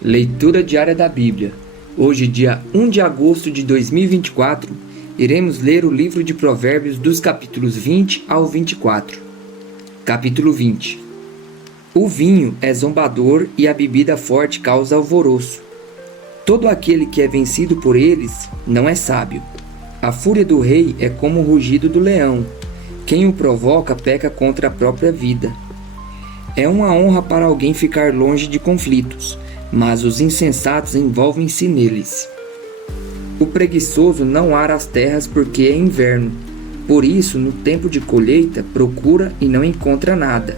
Leitura diária da Bíblia. Hoje, dia 1 de agosto de 2024, iremos ler o livro de Provérbios dos capítulos 20 ao 24. Capítulo 20. O vinho é zombador e a bebida forte causa alvoroço. Todo aquele que é vencido por eles não é sábio. A fúria do rei é como o rugido do leão. Quem o provoca peca contra a própria vida. É uma honra para alguém ficar longe de conflitos, mas os insensatos envolvem-se neles. O preguiçoso não ara as terras porque é inverno. Por isso, no tempo de colheita, procura e não encontra nada.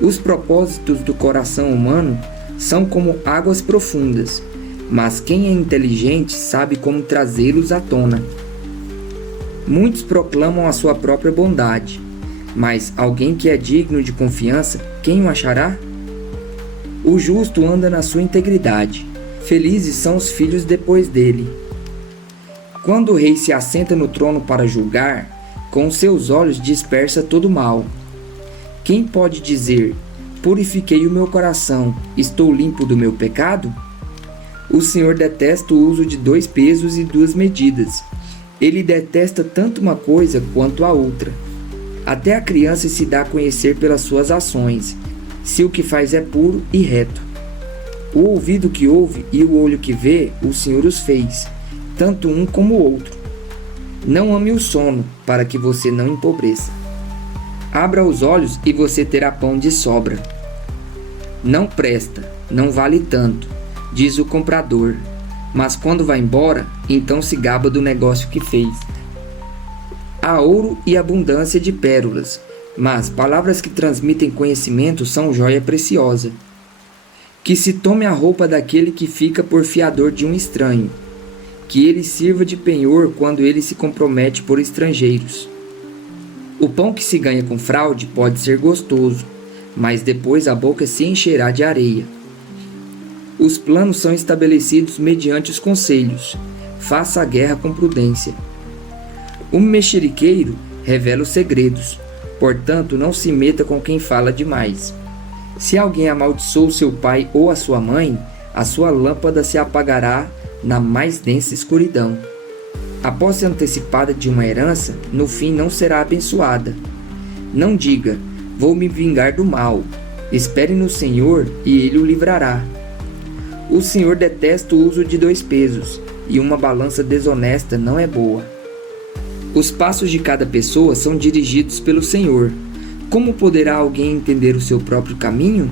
Os propósitos do coração humano são como águas profundas, mas quem é inteligente sabe como trazê-los à tona. Muitos proclamam a sua própria bondade, mas alguém que é digno de confiança, quem o achará? O justo anda na sua integridade. Felizes são os filhos depois dele. Quando o rei se assenta no trono para julgar, com seus olhos dispersa todo o mal. Quem pode dizer: purifiquei o meu coração, estou limpo do meu pecado? O Senhor detesta o uso de 2 pesos e 2 medidas. Ele detesta tanto uma coisa quanto a outra. Até a criança se dá a conhecer pelas suas ações, se o que faz é puro e reto. O ouvido que ouve e o olho que vê, o Senhor os fez, tanto um como o outro. Não ame o sono, para que você não empobreça. Abra os olhos e você terá pão de sobra. Não presta, não vale tanto, diz o comprador, mas quando vai embora, então se gaba do negócio que fez. Há ouro e abundância de pérolas, mas palavras que transmitem conhecimento são joia preciosa. Que se tome a roupa daquele que fica por fiador de um estranho, que ele sirva de penhor quando ele se compromete por estrangeiros. O pão que se ganha com fraude pode ser gostoso, mas depois a boca se encherá de areia. Os planos são estabelecidos mediante os conselhos. Faça a guerra com prudência. O mexeriqueiro revela os segredos. Portanto, não se meta com quem fala demais. Se alguém amaldiçoou seu pai ou a sua mãe, a sua lâmpada se apagará na mais densa escuridão. A posse antecipada de uma herança, no fim não será abençoada. Não diga: vou me vingar do mal. Espere no Senhor e Ele o livrará. O Senhor detesta o uso de 2 pesos, e uma balança desonesta não é boa. Os passos de cada pessoa são dirigidos pelo Senhor. Como poderá alguém entender o seu próprio caminho?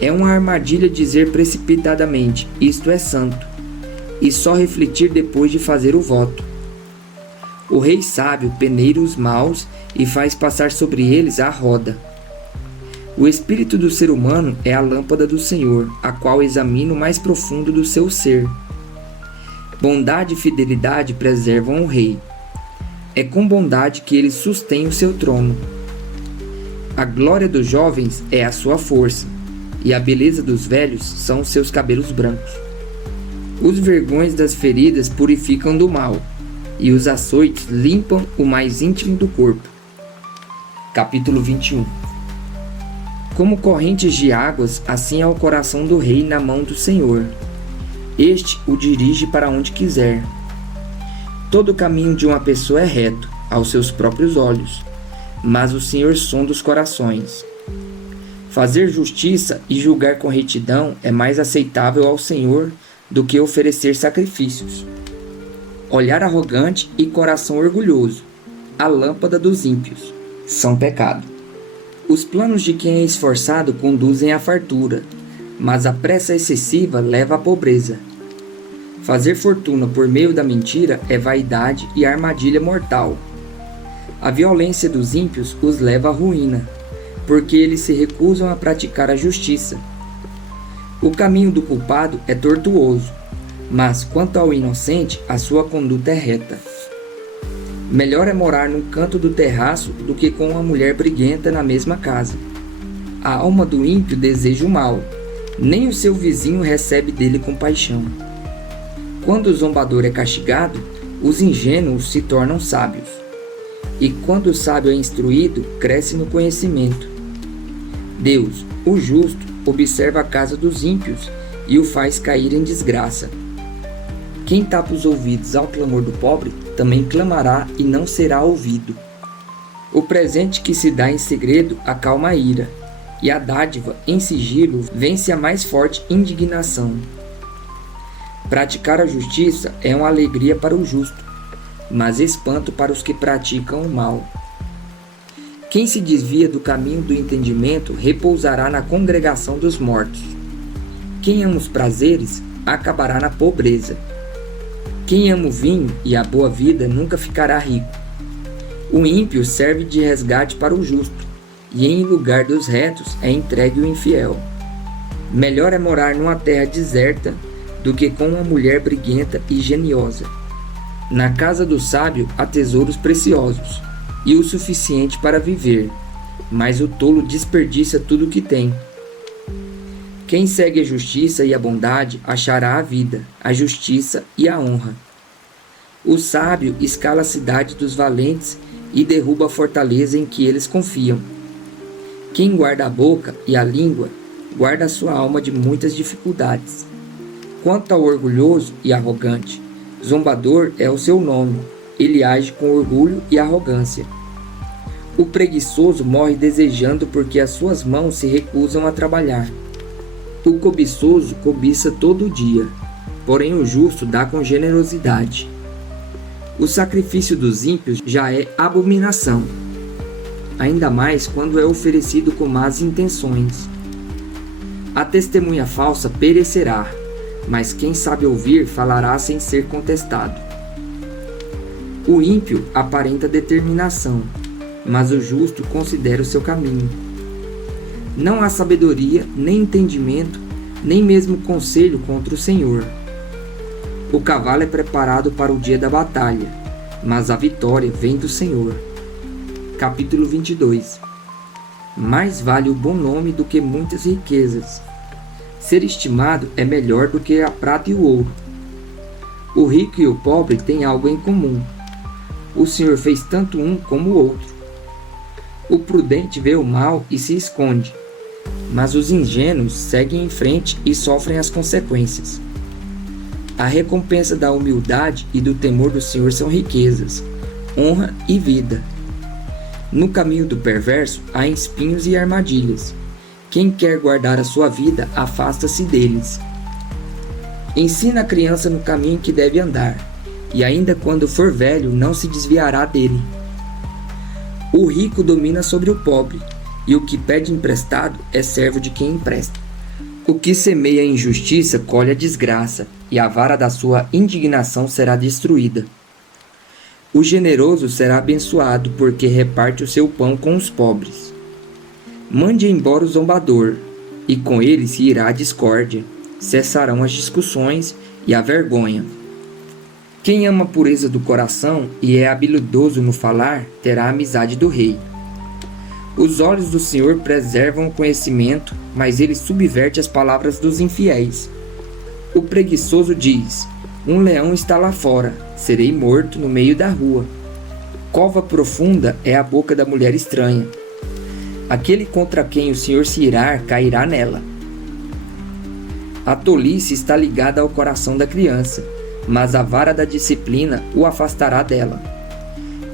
É uma armadilha dizer precipitadamente: isto é santo, e só refletir depois de fazer o voto. O rei sábio peneira os maus e faz passar sobre eles a roda. O espírito do ser humano é a lâmpada do Senhor, a qual examina o mais profundo do seu ser. Bondade e fidelidade preservam o rei. É com bondade que ele sustém o seu trono. A glória dos jovens é a sua força, e a beleza dos velhos são os seus cabelos brancos. Os vergões das feridas purificam do mal, e os açoites limpam o mais íntimo do corpo. Capítulo 21. Como correntes de águas, assim é o coração do rei na mão do Senhor. Este o dirige para onde quiser. Todo o caminho de uma pessoa é reto, aos seus próprios olhos, mas o Senhor sonda os corações. Fazer justiça e julgar com retidão é mais aceitável ao Senhor do que oferecer sacrifícios. Olhar arrogante e coração orgulhoso, a lâmpada dos ímpios, são pecado. Os planos de quem é esforçado conduzem à fartura, mas a pressa excessiva leva à pobreza. Fazer fortuna por meio da mentira é vaidade e armadilha mortal. A violência dos ímpios os leva à ruína, porque eles se recusam a praticar a justiça. O caminho do culpado é tortuoso, mas quanto ao inocente, a sua conduta é reta. Melhor é morar num canto do terraço do que com uma mulher briguenta na mesma casa. A alma do ímpio deseja o mal, nem o seu vizinho recebe dele compaixão. Quando o zombador é castigado, os ingênuos se tornam sábios. E quando o sábio é instruído, cresce no conhecimento. Deus, o justo, observa a casa dos ímpios e o faz cair em desgraça. Quem tapa os ouvidos ao clamor do pobre, também clamará e não será ouvido. O presente que se dá em segredo acalma a ira, e a dádiva em sigilo vence a mais forte indignação. Praticar a justiça é uma alegria para o justo, mas espanto para os que praticam o mal. Quem se desvia do caminho do entendimento repousará na congregação dos mortos. Quem ama os prazeres acabará na pobreza. Quem ama o vinho e a boa vida nunca ficará rico. O ímpio serve de resgate para o justo, e em lugar dos retos é entregue o infiel. Melhor é morar numa terra deserta do que com uma mulher briguenta e geniosa. Na casa do sábio há tesouros preciosos, e o suficiente para viver, mas o tolo desperdiça tudo o que tem. Quem segue a justiça e a bondade achará a vida, a justiça e a honra. O sábio escala a cidade dos valentes e derruba a fortaleza em que eles confiam. Quem guarda a boca e a língua, guarda a sua alma de muitas dificuldades. Quanto ao orgulhoso e arrogante, zombador é o seu nome, ele age com orgulho e arrogância. O preguiçoso morre desejando porque as suas mãos se recusam a trabalhar. O cobiçoso cobiça todo dia, porém o justo dá com generosidade. O sacrifício dos ímpios já é abominação, ainda mais quando é oferecido com más intenções. A testemunha falsa perecerá, mas quem sabe ouvir falará sem ser contestado. O ímpio aparenta determinação, mas o justo considera o seu caminho. Não há sabedoria, nem entendimento, nem mesmo conselho contra o Senhor. O cavalo é preparado para o dia da batalha, mas a vitória vem do Senhor. Capítulo 22. Mais vale o bom nome do que muitas riquezas. Ser estimado é melhor do que a prata e o ouro. O rico e o pobre têm algo em comum. O Senhor fez tanto um como o outro. O prudente vê o mal e se esconde, mas os ingênuos seguem em frente e sofrem as consequências. A recompensa da humildade e do temor do Senhor são riquezas, honra e vida. No caminho do perverso há espinhos e armadilhas. Quem quer guardar a sua vida, afasta-se deles. Ensina a criança no caminho que deve andar, e ainda quando for velho não se desviará dele. O rico domina sobre o pobre, e o que pede emprestado é servo de quem empresta. O que semeia injustiça colhe a desgraça, e a vara da sua indignação será destruída. O generoso será abençoado, porque reparte o seu pão com os pobres. Mande embora o zombador, e com ele se irá a discórdia, cessarão as discussões e a vergonha. Quem ama a pureza do coração e é habilidoso no falar, terá a amizade do rei. Os olhos do Senhor preservam o conhecimento, mas ele subverte as palavras dos infiéis. O preguiçoso diz: um leão está lá fora, serei morto no meio da rua. Cova profunda é a boca da mulher estranha. Aquele contra quem o Senhor se irar cairá nela. A tolice está ligada ao coração da criança, mas a vara da disciplina o afastará dela.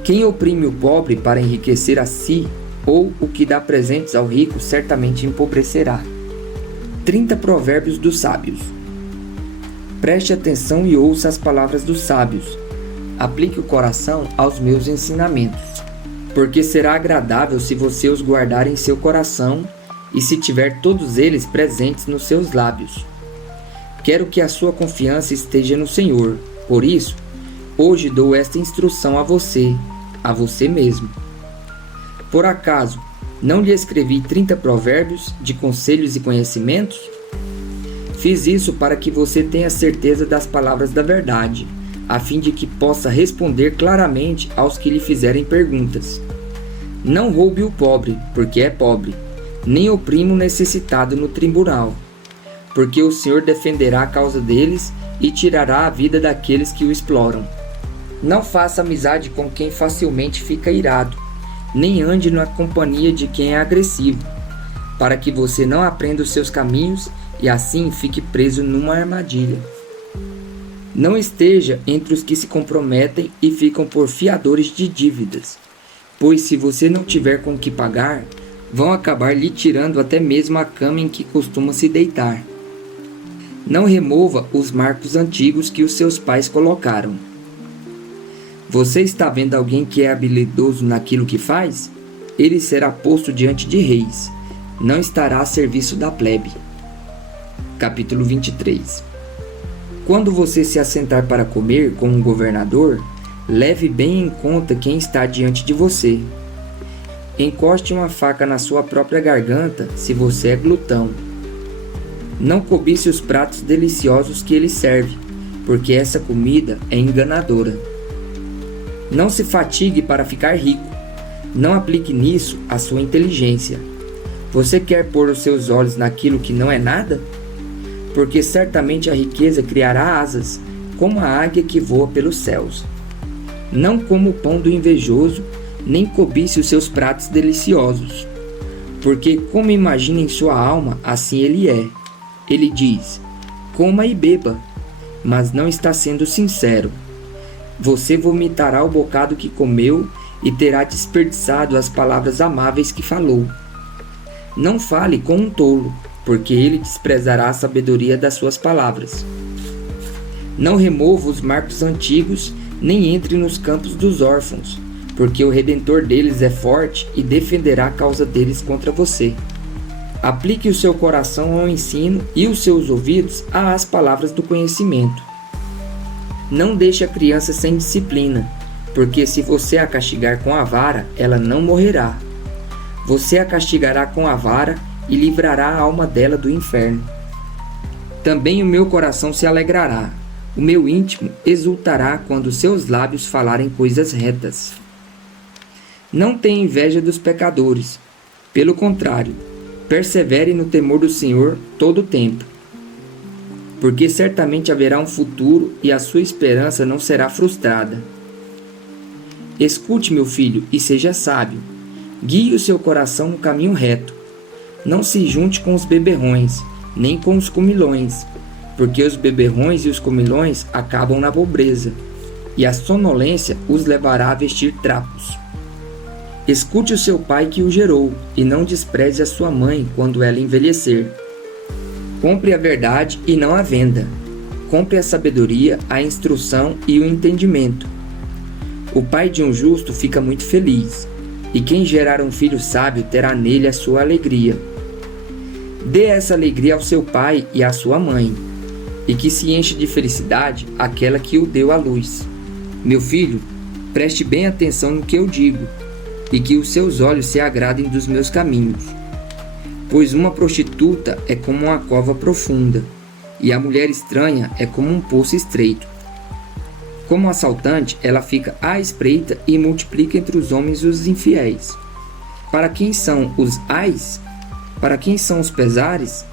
Quem oprime o pobre para enriquecer a si, ou o que dá presentes ao rico, certamente empobrecerá. 30 provérbios dos sábios. Preste atenção e ouça as palavras dos sábios. Aplique o coração aos meus ensinamentos, porque será agradável se você os guardar em seu coração e se tiver todos eles presentes nos seus lábios. Quero que a sua confiança esteja no Senhor. Por isso, hoje dou esta instrução a você mesmo. Por acaso, não lhe escrevi 30 provérbios de conselhos e conhecimentos? Fiz isso para que você tenha certeza das palavras da verdade, a fim de que possa responder claramente aos que lhe fizerem perguntas. Não roube o pobre, porque é pobre, nem oprima o necessitado no tribunal, porque o Senhor defenderá a causa deles e tirará a vida daqueles que o exploram. Não faça amizade com quem facilmente fica irado, nem ande na companhia de quem é agressivo, para que você não aprenda os seus caminhos e assim fique preso numa armadilha. Não esteja entre os que se comprometem e ficam por fiadores de dívidas, pois se você não tiver com o que pagar, vão acabar lhe tirando até mesmo a cama em que costuma se deitar. Não remova os marcos antigos que os seus pais colocaram. Você está vendo alguém que é habilidoso naquilo que faz? Ele será posto diante de reis, não estará a serviço da plebe. Capítulo 23. Quando você se assentar para comer com um governador, leve bem em conta quem está diante de você. Encoste uma faca na sua própria garganta se você é glutão. Não cobice os pratos deliciosos que ele serve, porque essa comida é enganadora. Não se fatigue para ficar rico. Não aplique nisso a sua inteligência. Você quer pôr os seus olhos naquilo que não é nada? Porque certamente a riqueza criará asas, como a águia que voa pelos céus. Não coma o pão do invejoso, nem cobice os seus pratos deliciosos. Porque como imagina em sua alma, assim ele é. Ele diz, coma e beba, mas não está sendo sincero. Você vomitará o bocado que comeu e terá desperdiçado as palavras amáveis que falou. Não fale com um tolo, porque ele desprezará a sabedoria das suas palavras. Não remova os marcos antigos, nem entre nos campos dos órfãos, porque o Redentor deles é forte e defenderá a causa deles contra você. Aplique o seu coração ao ensino e os seus ouvidos às palavras do conhecimento. Não deixe a criança sem disciplina, porque se você a castigar com a vara, ela não morrerá. Você a castigará com a vara e livrará a alma dela do inferno. Também o meu coração se alegrará, o meu íntimo exultará quando seus lábios falarem coisas retas. Não tenha inveja dos pecadores, pelo contrário, persevere no temor do Senhor todo o tempo, porque certamente haverá um futuro e a sua esperança não será frustrada. Escute, meu filho, e seja sábio. Guie o seu coração no caminho reto. Não se junte com os beberrões, nem com os comilões, porque os beberrões e os comilões acabam na pobreza, e a sonolência os levará a vestir trapos. Escute o seu pai que o gerou, e não despreze a sua mãe quando ela envelhecer. Compre a verdade e não a venda. Compre a sabedoria, a instrução e o entendimento. O pai de um justo fica muito feliz, e quem gerar um filho sábio terá nele a sua alegria. Dê essa alegria ao seu pai e à sua mãe, e que se enche de felicidade aquela que o deu à luz. Meu filho, preste bem atenção no que eu digo, e que os seus olhos se agradem dos meus caminhos. Pois uma prostituta é como uma cova profunda, e a mulher estranha é como um poço estreito. Como assaltante, ela fica à espreita e multiplica entre os homens os infiéis. Para quem são os ais? Para quem são os pesares?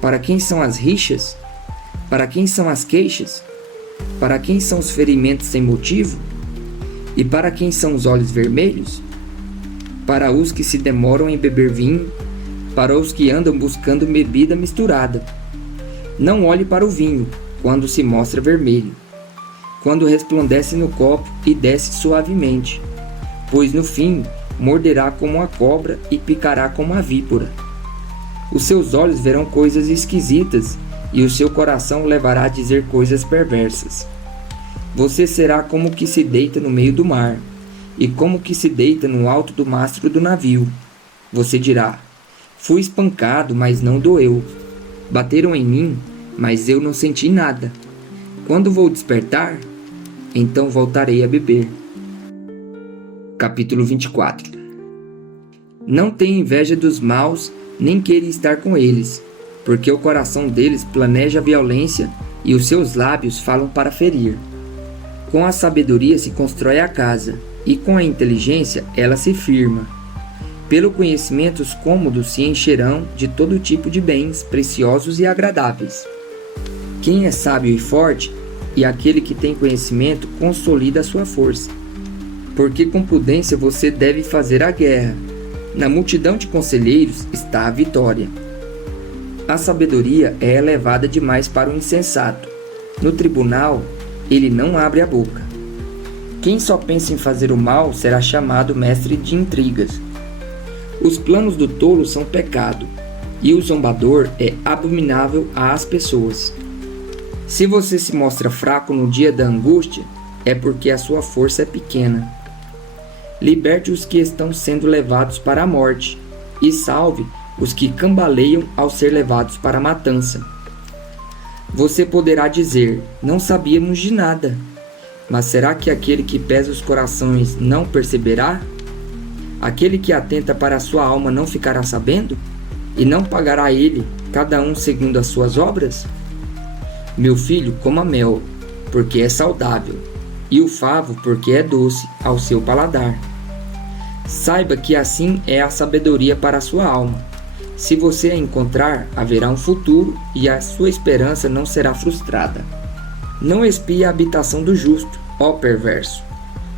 Para quem são as rixas? Para quem são as queixas? Para quem são os ferimentos sem motivo? E para quem são os olhos vermelhos? Para os que se demoram em beber vinho, para os que andam buscando bebida misturada. Não olhe para o vinho, quando se mostra vermelho, quando resplandece no copo e desce suavemente, pois no fim morderá como a cobra e picará como a víbora. Os seus olhos verão coisas esquisitas e o seu coração levará a dizer coisas perversas. Você será como que se deita no meio do mar, e como que se deita no alto do mastro do navio. Você dirá, fui espancado, mas não doeu. Bateram em mim, mas eu não senti nada. Quando vou despertar, então voltarei a beber. Capítulo 24. Não tenha inveja dos maus, nem queira estar com eles, porque o coração deles planeja a violência e os seus lábios falam para ferir. Com a sabedoria se constrói a casa, e com a inteligência ela se firma. Pelo conhecimento os cômodos se encherão de todo tipo de bens preciosos e agradáveis. Quem é sábio e forte, e aquele que tem conhecimento consolida a sua força. Porque com prudência você deve fazer a guerra, Na multidão de conselheiros está a vitória. A sabedoria é elevada demais para o insensato. No tribunal, ele não abre a boca. Quem só pensa em fazer o mal será chamado mestre de intrigas. Os planos do tolo são pecado, e o zombador é abominável às pessoas. Se você se mostra fraco no dia da angústia, é porque a sua força é pequena. Liberte os que estão sendo levados para a morte, e salve os que cambaleiam ao ser levados para a matança. Você poderá dizer, não sabíamos de nada. Mas será que aquele que pesa os corações não perceberá? Aquele que atenta para a sua alma não ficará sabendo? E não pagará ele, cada um segundo as suas obras? Meu filho, coma mel, porque é saudável, e o favo, porque é doce ao seu paladar. Saiba que assim é a sabedoria para a sua alma. Se você a encontrar, haverá um futuro, e a sua esperança não será frustrada. Não espie a habitação do justo, ó perverso,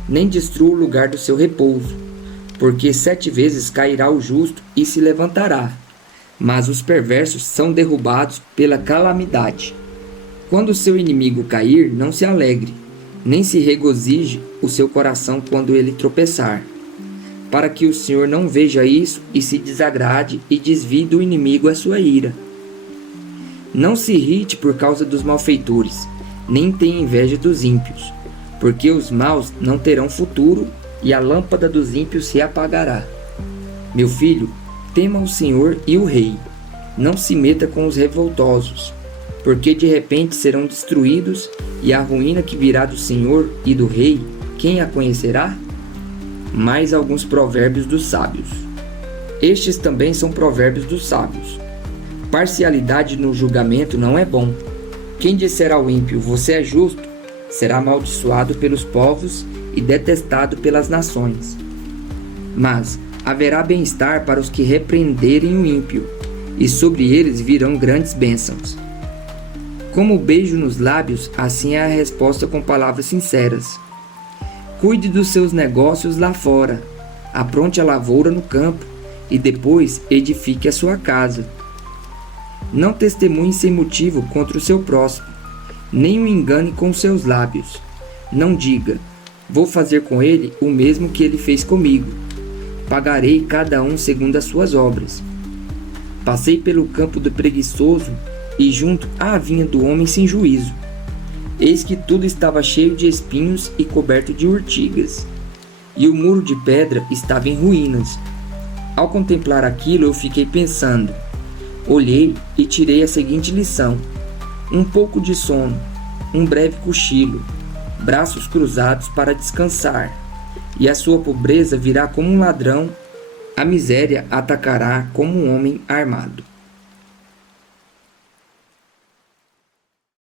nem destrua o lugar do seu repouso, porque 7 vezes cairá o justo e se levantará, mas os perversos são derrubados pela calamidade. Quando seu inimigo cair, não se alegre, nem se regozije o seu coração quando ele tropeçar, para que o Senhor não veja isso e se desagrade e desvie do inimigo a sua ira. Não se irrite por causa dos malfeitores, nem tenha inveja dos ímpios, porque os maus não terão futuro e a lâmpada dos ímpios se apagará. Meu filho, tema o Senhor e o Rei. Não se meta com os revoltosos, porque de repente serão destruídos, e a ruína que virá do Senhor e do Rei, quem a conhecerá? Mais alguns provérbios dos sábios. Estes também são provérbios dos sábios. Parcialidade no julgamento não é bom. Quem disser ao ímpio, você é justo, será amaldiçoado pelos povos e detestado pelas nações. Mas haverá bem-estar para os que repreenderem o ímpio, e sobre eles virão grandes bênçãos. Como o beijo nos lábios, assim é a resposta com palavras sinceras. Cuide dos seus negócios lá fora, apronte a lavoura no campo, e depois edifique a sua casa. Não testemunhe sem motivo contra o seu próximo, nem o engane com seus lábios. Não diga, vou fazer com ele o mesmo que ele fez comigo. Pagarei cada um segundo as suas obras. Passei pelo campo do preguiçoso e junto à vinha do homem sem juízo. Eis que tudo estava cheio de espinhos e coberto de urtigas, e o muro de pedra estava em ruínas. Ao contemplar aquilo, eu fiquei pensando. Olhei e tirei a seguinte lição: um pouco de sono, um breve cochilo, braços cruzados para descansar, e a sua pobreza virá como um ladrão, a miséria atacará como um homem armado.